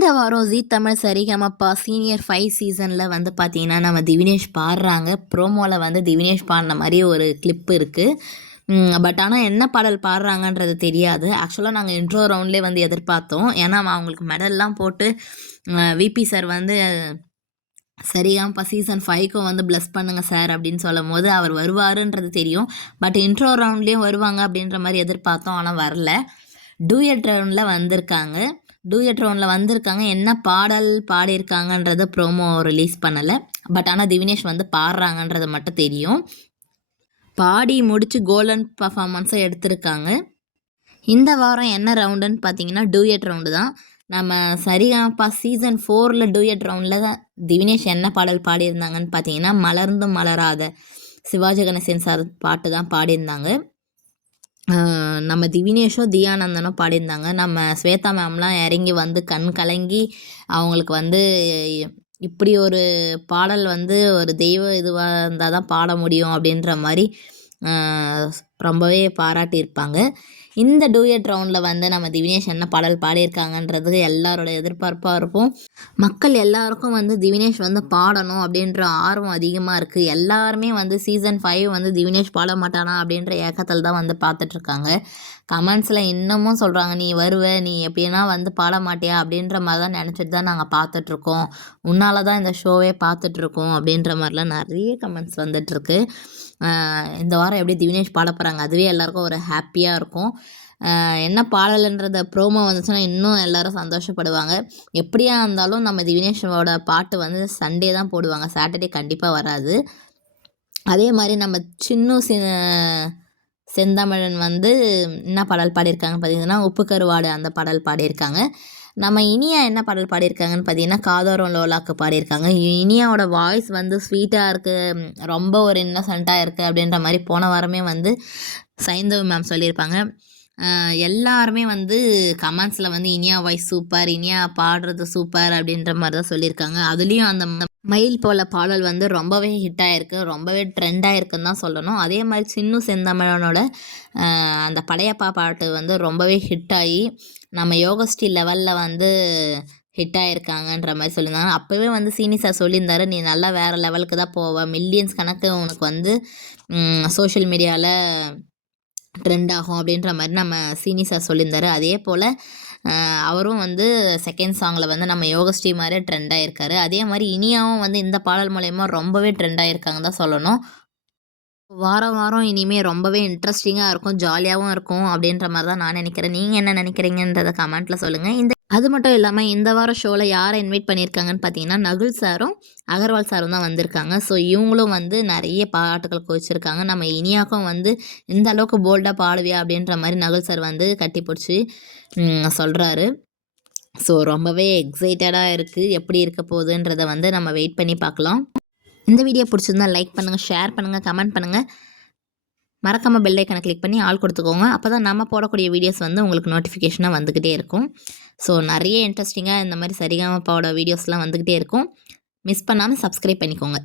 இந்த வாரம் Zee Tamil Saregamapa senior five சீசனில் வந்து பார்த்தீங்கன்னா நம்ம திவினேஷ் பாடுறாங்க. ப்ரோமோவில் வந்து திவினேஷ் பாடின மாதிரி ஒரு கிளிப் இருக்குது பட் ஆனால் என்ன பாடல் பாடுறாங்கன்றது தெரியாது. ஆக்சுவலாக நாங்கள் இன்ட்ரோ ரவுண்ட்லேயே வந்து எதிர்பார்த்தோம் ஏன்னா அவங்களுக்கு மெடல்லாம் போட்டு விபி சார் வந்து சரிகாமப்பா சீசன் ஃபைவ்க்கும் வந்து ப்ளஸ் பண்ணுங்கள் சார் அப்படின்னு சொல்லும் போது அவர் வருவாருன்றது தெரியும். பட் இன்ட்ரோ ரவுண்ட்லேயும் வருவாங்க அப்படின்ற மாதிரி எதிர்பார்த்தோம் ஆனால் வரல. டூயட் ரவுண்டில் வந்திருக்காங்க. டூயட் ரவுண்டில் வந்திருக்காங்க. என்ன பாடல் பாடியிருக்காங்கன்றத ப்ரோமோ ரிலீஸ் பண்ணலை. பட் ஆனால் திவினேஷ் வந்து பாடுறாங்கன்றது மட்டும் தெரியும். பாடி முடித்து கோல்டன் பர்ஃபாமன்ஸை எடுத்திருக்காங்க. இந்த வாரம் என்ன ரவுண்டுன்னு பார்த்தீங்கன்னா டூயட் ரவுண்டு தான். நம்ம சரிகாப்பா சீசன் ஃபோரில் டூயட் ரவுண்டில் தான் திவினேஷ் என்ன பாடல் பாடியிருந்தாங்கன்னு பார்த்தீங்கன்னா மலர்ந்தும் மலராத சிவாஜி கணேசன் சார் பாட்டு தான் பாடியிருந்தாங்க. நம்ம திவினேஷும் தியானந்தனும் பாடியிருந்தாங்க. நம்ம ஸ்வேதா மேம்லாம் இறங்கி வந்து கண் கலங்கி அவங்களுக்கு வந்து இப்படி ஒரு பாடல் வந்து ஒரு தெய்வ இதுவாக இருந்தால் தான் பாட முடியும் அப்படின்ற மாதிரி ரொம்பவே பாராட்டியிருப்பாங்க. இந்த டூயட் ரவுண்டில் வந்து நம்ம திவினேஷ் என்ன பாடல் பாடியிருக்காங்கன்றது எல்லாரோட எதிர்பார்ப்பாக இருக்கும். மக்கள் எல்லாருக்கும் வந்து திவினேஷ் வந்து பாடணும் அப்படின்ற ஆர்வம் அதிகமாக இருக்குது எல்லாருமே வந்து சீசன் ஃபைவ் வந்து திவினேஷ் பாட மாட்டானா அப்படின்ற ஏக்கத்தில் தான் வந்து பார்த்துட்ருக்காங்க கமெண்ட்ஸில் இன்னமும் சொல்கிறாங்க நீ வருவ நீ எப்படின்னா வந்து பாட மாட்டியா? அப்படின்ற மாதிரி தான் நினச்சிட்டு தான் நாங்கள் பார்த்துட்ருக்கோம் உன்னால தான் இந்த ஷோவே பார்த்துட்ருக்கோம் அப்படின்ற மாதிரிலாம் நிறைய கமெண்ட்ஸ் வந்துட்டுருக்கு இந்த வாரம் எப்படி திவினேஷ் பாட போகிறாங்க அதுவே எல்லாருக்கும் ஒரு ஹாப்பியாக இருக்கும். என்ன பாடலுன்றத ப்ரோமோ வந்துச்சுன்னா இன்னும் எல்லோரும் சந்தோஷப்படுவாங்க. எப்படியா இருந்தாலும் நம்ம திவினேஷோட பாட்டு வந்து சண்டே தான் போடுவாங்க. சாட்டர்டே கண்டிப்பாக வராது. அதே மாதிரி நம்ம சின்ன சி செந்தமிழன் வந்து என்ன பாடல் பாடியிருக்காங்க பார்த்தீங்கன்னா உப்பு கருவாடு அந்த பாடல் பாடியிருக்காங்க. நம்ம இனியா என்ன பாடல் பாடியிருக்காங்கன்னு பார்த்தீங்கன்னா காதோரம் லோலாக்கு பாடியிருக்காங்க. இனியாவோட வாய்ஸ் வந்து ஸ்வீட்டாக இருக்குது ரொம்ப ஒரு இன்னசென்ட்டாக இருக்குது அப்படின்ற மாதிரி போன வாரமே வந்து சைந்தவி மேம் சொல்லியிருப்பாங்க. எல்லாருமே வந்து கமெண்ட்ஸில் வந்து இனியா வாய்ஸ் சூப்பர் இனியா பாடுறது சூப்பர் அப்படின்ற மாதிரி தான் சொல்லியிருக்காங்க. அதுலேயும் அந்த மயில் போல பாடல் வந்து ரொம்பவே ஹிட் ஆகிருக்கு ரொம்பவே ட்ரெண்ட் ஆகிருக்குன்னு தான் சொல்லணும். அதே மாதிரி சின்னு செந்தமிழனோட அந்த படையப்பா பாட்டு வந்து ரொம்பவே ஹிட் ஆகி நம்ம யோகஸ்ரீ லெவலில் வந்து ஹிட் ஆகிருக்காங்கன்ற மாதிரி சொல்லியிருந்தாங்க. அப்போவே வந்து சீனி சார் சொல்லியிருந்தாரு நீ நல்லா வேறு லெவலுக்கு தான் போவ. மில்லியன்ஸ் கணக்கு உனக்கு வந்து சோஷியல் மீடியாவில் ட்ரெண்ட் ஆகும் அப்படின்ற மாதிரி நம்ம சீனி சார் சொல்லியிருந்தார். அதே போல் அவரும் வந்து செகண்ட் சாங்கில் வந்து நம்ம யோகஸ்ரீ மாதிரியே ட்ரெண்ட் ஆகிருக்காரு அதே மாதிரி இனியாவும் வந்து இந்த பாடல் மூலயமா ரொம்பவே ட்ரெண்ட் ஆகிருக்காங்க தான் சொல்லணும். வாரம் வாரம் இனிமேல் ரொம்பவே இன்ட்ரெஸ்டிங்காக இருக்கும் ஜாலியாகவும் இருக்கும் அப்படின்ற மாதிரி தான் நான் நினைக்கிறேன். நீங்கள் என்ன நினைக்கிறீங்கன்றதை கமெண்ட்டில் சொல்லுங்கள் இந்த அது மட்டும் இல்லாமல் இந்த வாரம் ஷோவில் யாரை இன்வைட் பண்ணியிருக்காங்கன்னு பார்த்தீங்கன்னா நகுல் சாரும் அகர்வால் சாரும் தான் வந்திருக்காங்க. ஸோ இவங்களும் வந்து நிறைய பாட்டுகள் குவிச்சிருக்காங்க. நம்ம இனியாக்கும் வந்து இந்த அளவுக்கு போல்டாக பாடுவியா? அப்படின்ற மாதிரி நகுல் சார் வந்து கட்டி பிடிச்சி சொல்கிறாரு ஸோ ரொம்பவே எக்ஸைட்டடாக இருக்குது எப்படி இருக்க போகுதுன்றதை வந்து நம்ம வெயிட் பண்ணி பார்க்கலாம். இந்த வீடியோ பிடிச்சிருந்தா லைக் பண்ணுங்கள் ஷேர் பண்ணுங்கள் கமெண்ட் பண்ணுங்கள் மறக்காமல் பெல் ஐக்கனை கிளிக் பண்ணி ஆள் கொடுத்துக்கோங்க. அப்போ தான் நம்ம போடக்கூடிய வீடியோஸ் வந்து உங்களுக்கு நோட்டிஃபிகேஷனாக வந்துக்கிட்டே இருக்கும். ஸோ நிறைய இன்ட்ரெஸ்டிங்காக இந்த மாதிரி சரிகாமப்பாவோட வீடியோஸ்லாம் வந்துக்கிட்டே இருக்கும். மிஸ் பண்ணாமல் சப்ஸ்கிரைப் பண்ணிக்கோங்க.